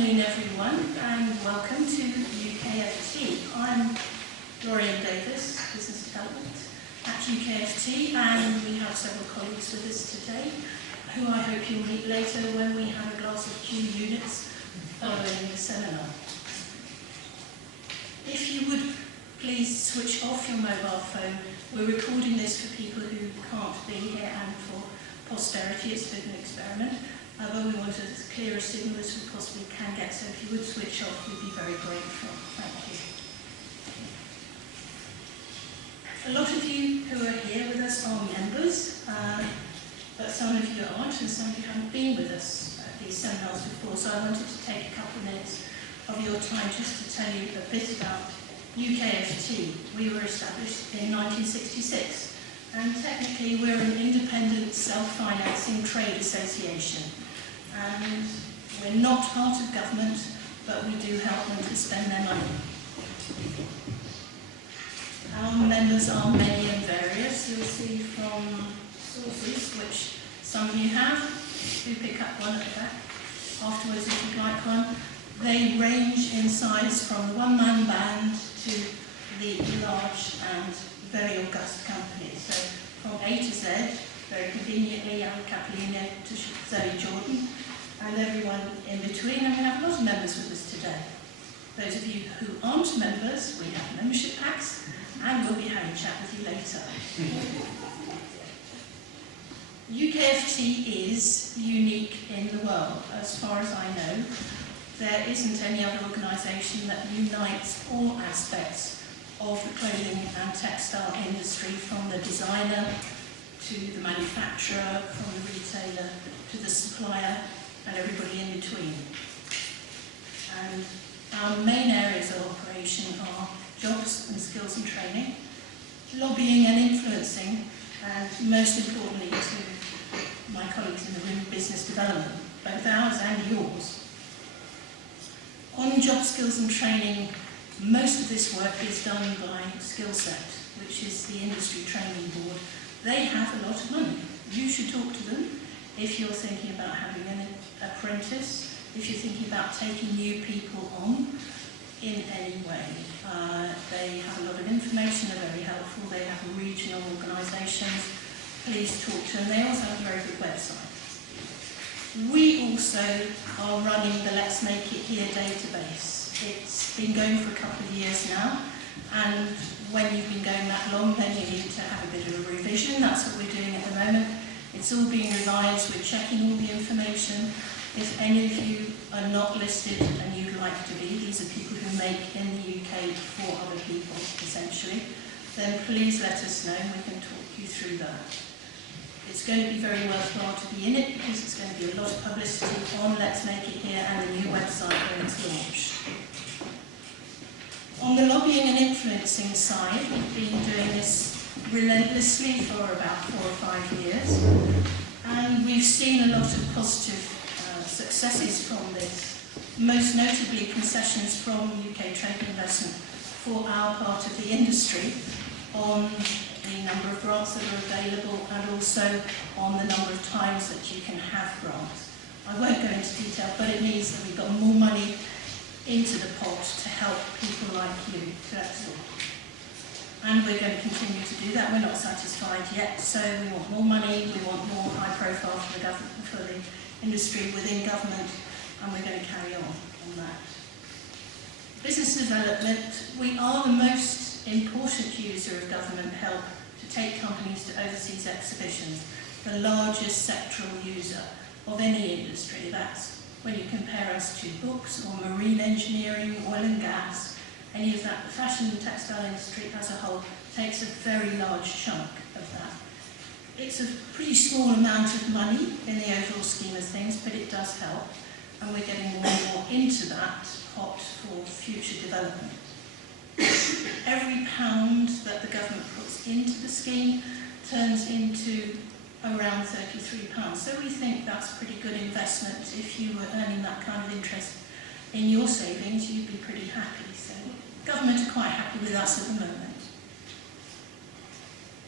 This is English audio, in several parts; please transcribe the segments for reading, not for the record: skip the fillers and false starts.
afternoon, everyone, and welcome to UKFT. I'm Lorian Davis, Business Development at UKFT, and we have several colleagues with us today, who I hope you'll meet later when we have a glass of Q units following the seminar. If you would please switch off your mobile phone. We're recording this for people who can't be here and for posterity. It's a bit of an experiment. But we want as clear a signal as we possibly can get, so if you would switch off, we'd be very grateful. Thank you. A lot of you who are here with us are members, but some of you aren't, and some of you haven't been with us at these seminars before, so I wanted to take a couple of minutes of your time just to tell you a bit about UKFT. We were established in 1966, and technically we're an independent self-financing trade association. And we're not part of government, but we do help them to spend their money. Our members are many and various. You'll see from sources, which some of you have. Do pick up one at the back afterwards if you'd like one. They range in size from the one-man band to the large and very august companies. So from A to Z, very conveniently, Alan Capellino to Zoe Jordan, and everyone in between, and we have a lot of members with us today. Those of you who aren't members, we have membership packs, and we'll be having a chat with you later. UKFT is unique in the world, as far as I know. There isn't any other organisation that unites all aspects of the clothing and textile industry, from the designer to the manufacturer, from the retailer to the supplier, and everybody in between. And our main areas of operation are jobs and skills and training, lobbying and influencing, and most importantly to my colleagues in the room, business development, both ours and yours. On job skills and training, most of this work is done by Skillset, which is the industry training board. They have a lot of money. You should talk to them if you're thinking about having an apprentice, if you're thinking about taking new people on in any way. They have a lot of information, they're very helpful, they have regional organisations. Please talk to them. They also have a very good website. We also are running the Let's Make It Here database. It's been going for a couple of years now, and when you've been going that long, then you need to have a bit of a revision. That's what we're doing at the moment. It's all being revised, we're checking all the information. If any of you are not listed and you'd like to be, these are people who make in the UK for other people, essentially, then please let us know and we can talk you through that. It's going to be very worthwhile to be in it because it's going to be a lot of publicity on Let's Make It Here and the new website when it's launched. On the lobbying and influencing side, we've been doing this relentlessly for about 4 or 5 years, and we've seen a lot of positive successes from this, most notably concessions from UK Trade Investment for our part of the industry on the number of grants that are available and also on the number of times that you can have grants. I won't go into detail, but it means that we've got more money into the pot to help people like you. That's all. And we're going to continue to do that. We're not satisfied yet, so we want more money, we want more high profile for the government, for the industry within government, and we're going to carry on that. Business development, we are the most important user of government help to take companies to overseas exhibitions, the largest sectoral user of any industry. That's when you compare us to books or marine engineering, oil and gas, any of that. The fashion and textile industry as a whole takes a very large chunk of that. It's a pretty small amount of money in the overall scheme of things, but it does help, and we're getting more and more into that pot for future development. Every pound that the government puts into the scheme turns into around £33. So we think that's a pretty good investment. If you were earning that kind of interest in your savings, you'd be pretty happy. So government are quite happy with us at the moment.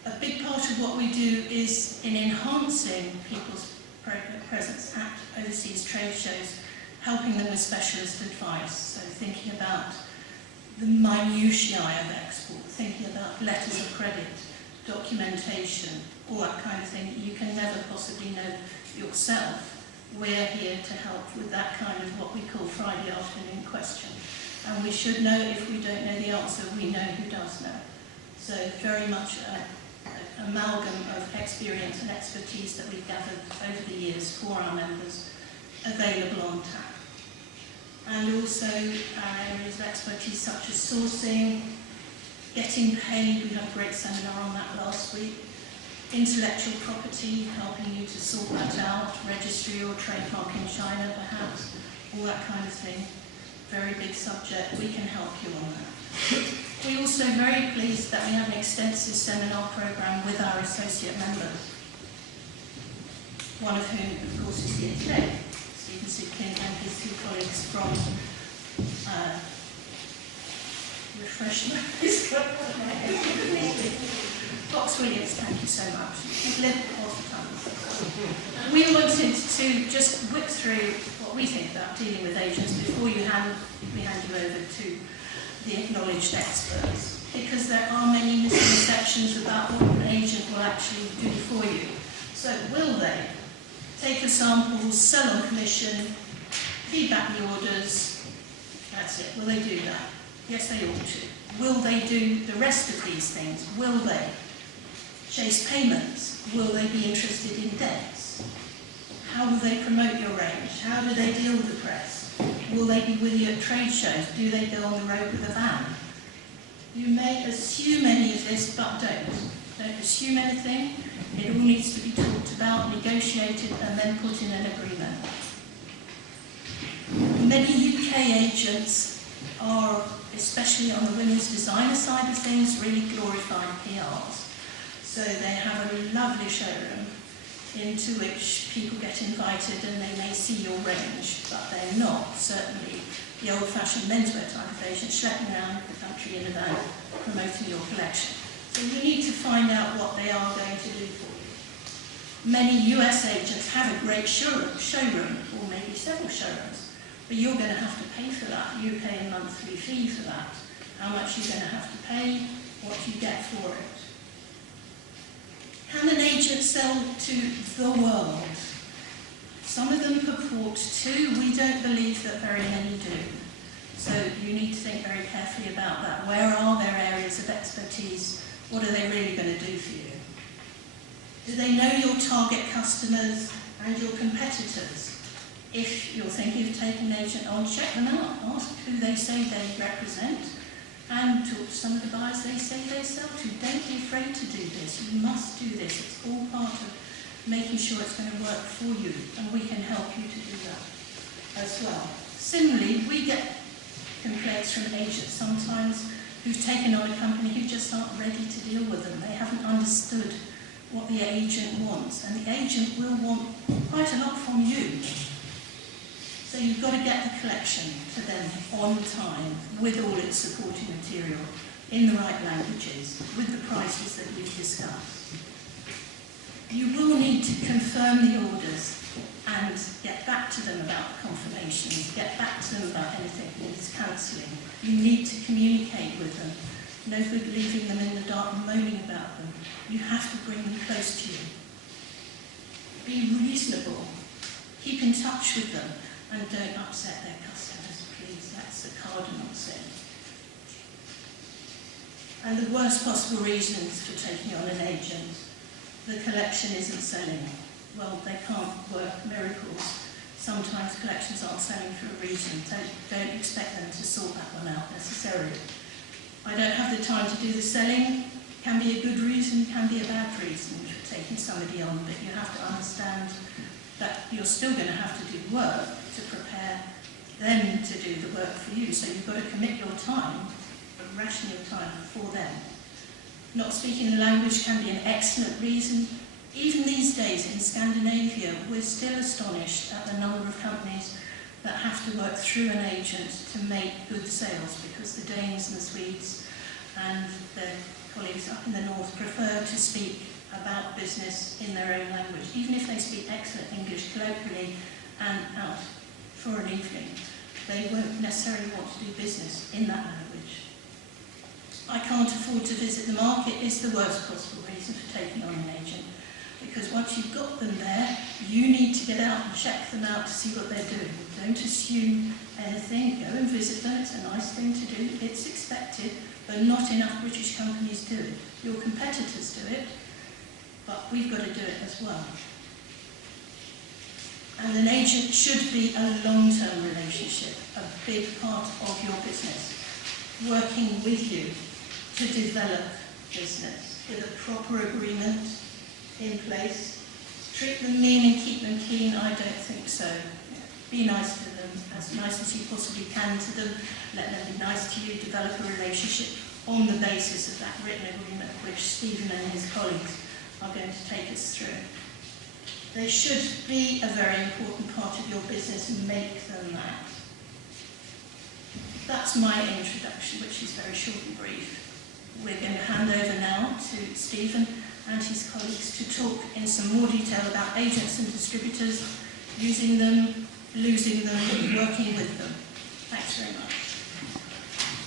A big part of what we do is in enhancing people's presence at overseas trade shows helping them with specialist advice, so thinking about the minutiae of export, thinking about letters of credit, documentation, all that kind of thing you can never possibly know yourself. We're here to help with that kind of what we call Friday afternoon question. And we should know, if we don't know the answer, we know who does know. So very much an amalgam of experience and expertise that we've gathered over the years for our members, available on tap. And also areas of expertise such as sourcing, getting paid. We had a great seminar on that last week. Intellectual property, helping you to sort that out, registry or trademark in China perhaps, all that kind of thing. Very big subject, we can help you on that. We're also very pleased that we have an extensive seminar programme with our associate members, one of whom, of course, is here today, Stephen Sidkin and his two colleagues from Fox Williams, thank you so much. You've lived half the time. We wanted to just whip through what we think about dealing with agents before we hand you over to the acknowledged experts, because there are many misconceptions about what an agent will actually do for you. So will they take a sample, sell on commission, feedback the orders? That's it. Will they do that? Yes, they ought to. Will they do the rest of these things? Will they chase payments? Will they be interested in debts? How will they promote your range? How do they deal with the press? Will they be with you at trade shows? Do they go on the road with a van? You may assume any of this, but don't assume anything. It all needs to be talked about, negotiated, and then put in an agreement. Many UK agents are, especially on the women's designer side of things, really glorified PRs. So they have a lovely showroom into which people get invited and they may see your range, but they're not, certainly, the old-fashioned menswear type of agent schlepping around the country in a van promoting your collection. So you need to find out what they are going to do for you. Many US agents have a great showroom, or maybe several showrooms, but you're going to have to pay for that. You pay a monthly fee for that. How much you're going to have to pay, what you get for it. Can an agent sell to the world? Some of them purport to. We don't believe that very many do. So you need to think very carefully about that. Where are their areas of expertise? What are they really going to do for you? Do they know your target customers and your competitors? If you're thinking of taking an agent on, check them out. Ask who they say they represent. And talk to some of the buyers they say they sell to. Don't be afraid to do this. You must do this. It's all part of making sure it's going to work for you, and we can help you to do that as well. Similarly, we get complaints from agents sometimes who've taken on a company who just aren't ready to deal with them. They haven't understood what the agent wants, and the agent will want quite a lot from you. So you've got to get the collection to them on time, with all its supporting material, in the right languages, with the prices that we've discussed. You will need to confirm the orders and get back to them about confirmations, get back to them about anything that needs cancelling. You need to communicate with them. No good leaving them in the dark and moaning about them. You have to bring them close to you. Be reasonable. Keep in touch with them. And don't upset their customers, please. That's a cardinal sin. And the worst possible reasons for taking on an agent. The collection isn't selling. Well, they can't work miracles. Sometimes collections aren't selling for a reason. Don't expect them to sort that one out necessarily. I don't have the time to do the selling. Can be a good reason, can be a bad reason for taking somebody on, but you have to understand that you're still going to have to do work to prepare them to do the work for you. So you've got to commit your time, ration your time for them. Not speaking the language can be an excellent reason. Even these days in Scandinavia, we're still astonished at the number of companies that have to work through an agent to make good sales, because the Danes and the Swedes and their colleagues up in the north prefer to speak about business in their own language, even if they speak excellent English colloquially and out for an evening, they won't necessarily want to do business in that language. I can't afford to visit the market is the worst possible reason for taking on an agent, because once you've got them there, you need to get out and check them out to see what they're doing. Don't assume anything, go and visit them, it's a nice thing to do, it's expected, but not enough British companies do it. Your competitors do it, but we've got to do it as well. And an agent should be a long-term relationship, a big part of your business, working with you to develop business with a proper agreement in place. Treat them mean and keep them keen? I don't think so. Be nice to them, as nice as you possibly can to them. Let them be nice to you. Develop a relationship on the basis of that written agreement, which Stephen and his colleagues are going to take us through. They should be a very important part of your business. Make them that. That's my introduction, which is very short and brief. We're going to hand over now to Stephen and his colleagues to talk in some more detail about agents and distributors, using them, losing them, working with them. Thanks very much.